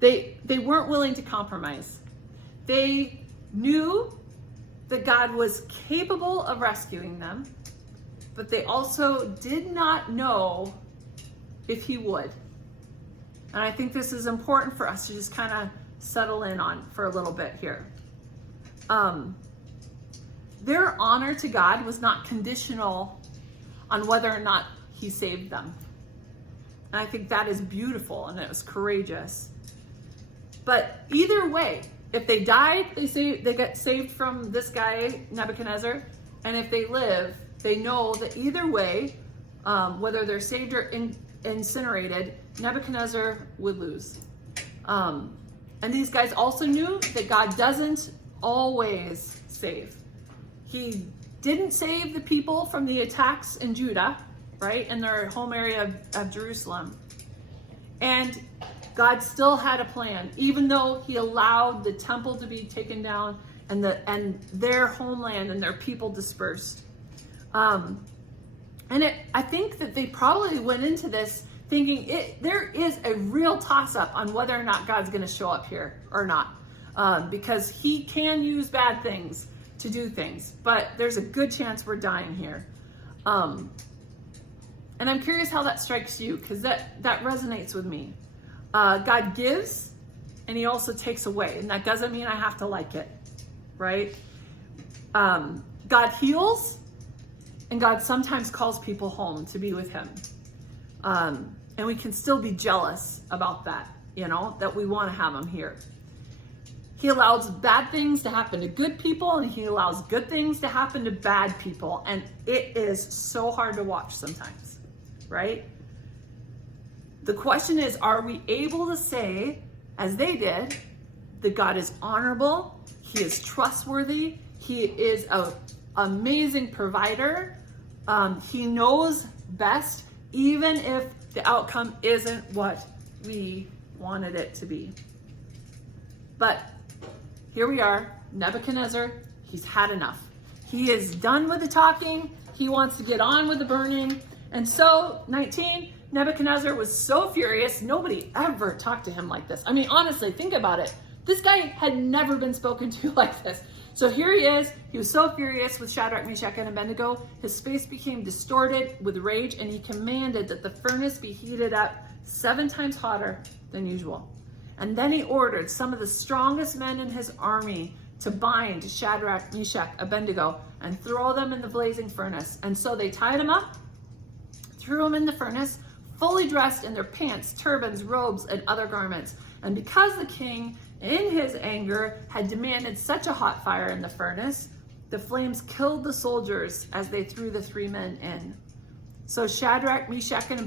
They weren't willing to compromise. They knew that God was capable of rescuing them, but they also did not know if he would. And I think this is important for us to just kind of settle in on for a little bit here. Their honor to God was not conditional on whether or not he saved them. And I think that is beautiful, and it was courageous. But either way, if they died, they get saved from this guy, Nebuchadnezzar. And if they live, they know that either way, whether they're saved or incinerated, Nebuchadnezzar would lose. And these guys also knew that God doesn't always save. He didn't save the people from the attacks in Judah, right, in their home area of Jerusalem. And God still had a plan, even though he allowed the temple to be taken down and their homeland and their people dispersed. I think that they probably went into this thinking there is a real toss-up on whether or not God's going to show up here or not, because he can use bad things to do things, but there's a good chance we're dying here. And I'm curious how that strikes you, because that resonates with me. God gives, and he also takes away, and that doesn't mean I have to like it, right? God heals, and God sometimes calls people home to be with him. And we can still be jealous about that, that we want to have him here. He allows bad things to happen to good people, and he allows good things to happen to bad people. And it is so hard to watch sometimes, right? The question is, are we able to say, as they did, that God is honorable, he is trustworthy, he is an amazing provider, he knows best, even if the outcome isn't what we wanted it to be. But here we are, Nebuchadnezzar, he's had enough. He is done with the talking. He wants to get on with the burning. And so, 19, Nebuchadnezzar was so furious. Nobody ever talked to him like this. I mean, honestly, think about it. This guy had never been spoken to like this. So here he is. He was so furious with Shadrach, Meshach, and Abednego. His face became distorted with rage, and he commanded that the furnace be heated up 7 times hotter than usual. And then he ordered some of the strongest men in his army to bind Shadrach, Meshach, Abednego, and throw them in the blazing furnace. And so they tied him up, threw him in the furnace, fully dressed in their pants, turbans, robes, and other garments. And because the king, in his anger, had demanded such a hot fire in the furnace, the flames killed the soldiers as they threw the 3 men in. So Shadrach, Meshach, and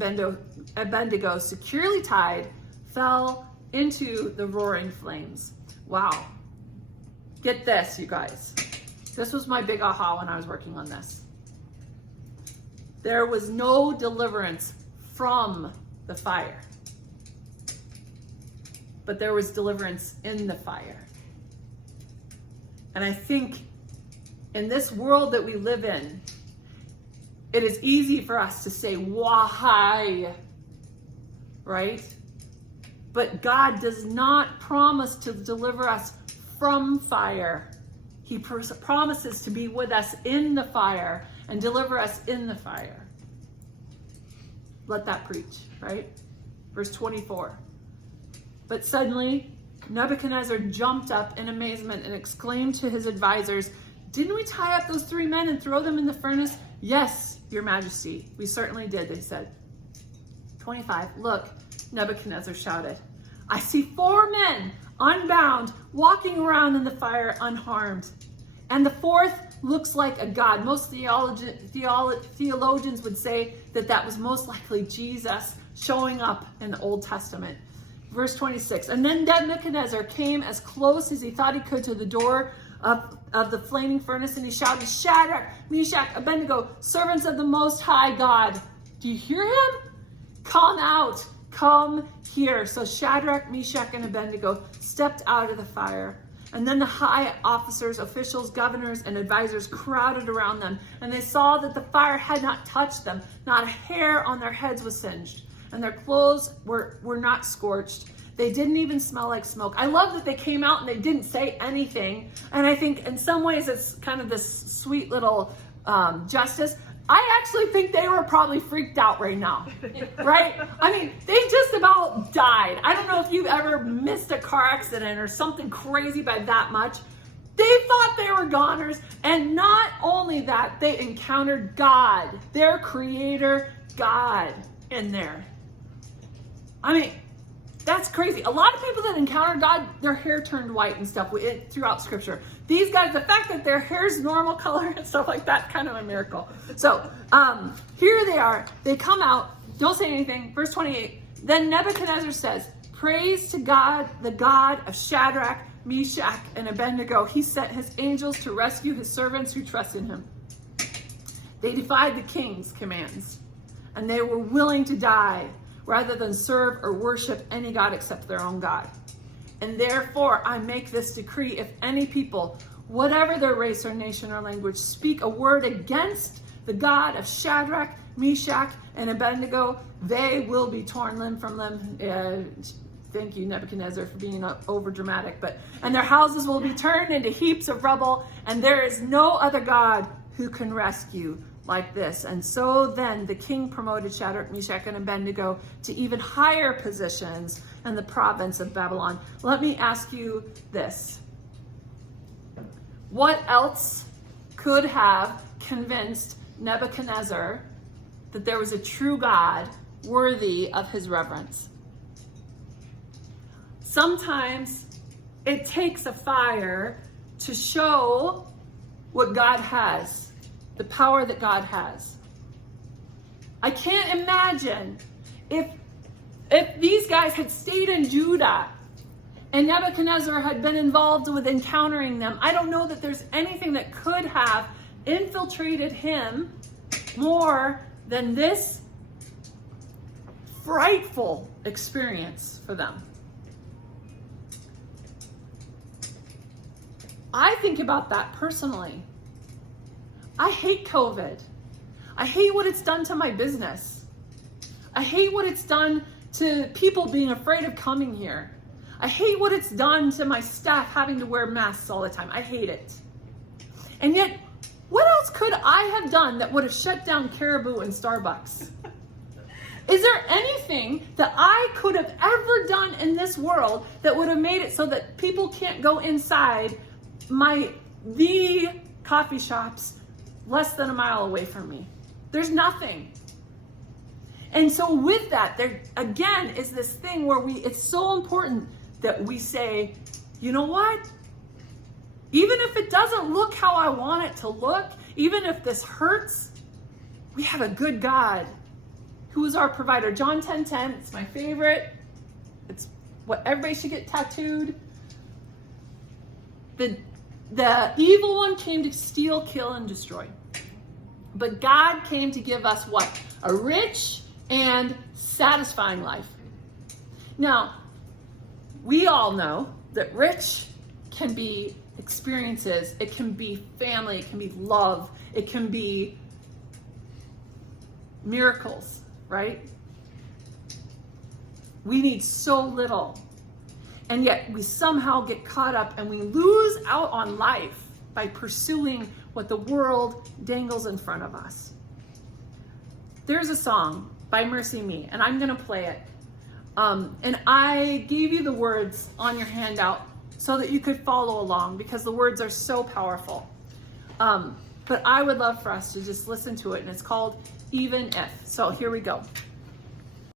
Abednego, securely tied, fell into the roaring flames. Wow. Get this, you guys. This was my big aha when I was working on this. There was no deliverance from the fire, but there was deliverance in the fire. And I think in this world that we live in, it is easy for us to say, why? Right? But God does not promise to deliver us from fire. He promises to be with us in the fire and deliver us in the fire. Let that preach, right? Verse 24. But suddenly, Nebuchadnezzar jumped up in amazement and exclaimed to his advisors, "Didn't we tie up those 3 men and throw them in the furnace?" "Yes, your majesty, we certainly did," they said. 25. Look, Nebuchadnezzar shouted, "I see 4 men unbound walking around in the fire unharmed. And the 4th looks like a god." Most theologians would say that was most likely Jesus showing up in the Old Testament. Verse 26, and then Nebuchadnezzar came as close as he thought he could to the door of the flaming furnace, and he shouted, "Shadrach, Meshach, Abednego, servants of the Most High God, do you hear him? Come out, come here." So Shadrach, Meshach, and Abednego stepped out of the fire. And then the high officers, officials, governors, and advisors crowded around them, and they saw that the fire had not touched them. Not a hair on their heads was singed, and their clothes were not scorched. They didn't even smell like smoke. I love that they came out and they didn't say anything. And I think in some ways it's kind of this sweet little justice. I actually think they were probably freaked out right now, right? I mean, they just about died. I don't know if you've ever missed a car accident or something crazy by that much. They thought they were goners. And not only that, they encountered God, their creator, God, in there. I mean, that's crazy. A lot of people that encounter God, their hair turned white and stuff throughout scripture. These guys, the fact that their hair's normal color and stuff like that, kind of a miracle. So here they are. They come out, don't say anything. Verse 28, then Nebuchadnezzar says, praise to God, the God of Shadrach, Meshach, and Abednego. He sent his angels to rescue his servants who trust in him. They defied the king's commands, and they were willing to die rather than serve or worship any god except their own God. And therefore I make this decree: if any people, whatever their race or nation or language, speak a word against the God of Shadrach, Meshach, and Abednego, they will be torn limb from limb. Thank you, Nebuchadnezzar, for being over dramatic. And their houses will be turned into heaps of rubble, and there is no other God who can rescue like this. And so then the king promoted Shadrach, Meshach, and Abednego to even higher positions in the province of Babylon. Let me ask you this. What else could have convinced Nebuchadnezzar that there was a true God worthy of his reverence? Sometimes it takes a fire to show what God has, the power that God has. I can't imagine if these guys had stayed in Judah and Nebuchadnezzar had been involved with encountering them. I don't know that there's anything that could have infiltrated him more than this frightful experience for them. I think about that personally. I hate COVID. I hate what it's done to my business. I hate what it's done to people being afraid of coming here. I hate what it's done to my staff having to wear masks all the time. I hate it. And yet, what else could I have done that would have shut down Caribou and Starbucks? Is there anything that I could have ever done in this world that would have made it so that people can't go inside the coffee shops less than a mile away from me? There's nothing. And so with that, there again is this thing where it's so important that we say, you know what? Even if it doesn't look how I want it to look, even if this hurts, we have a good God who is our provider. John 10:10, it's my favorite. It's what everybody should get tattooed. The evil one came to steal, kill, and destroy. But God came to give us what? A rich and satisfying life. Now, we all know that rich can be experiences. It can be family. It can be love. It can be miracles, right? We need so little. And yet we somehow get caught up and we lose out on life by pursuing what the world dangles in front of us. There's a song by Mercy Me, and I'm going to play it. And I gave you the words on your handout so that you could follow along because the words are so powerful. But I would love for us to just listen to it, and it's called Even If. So here we go.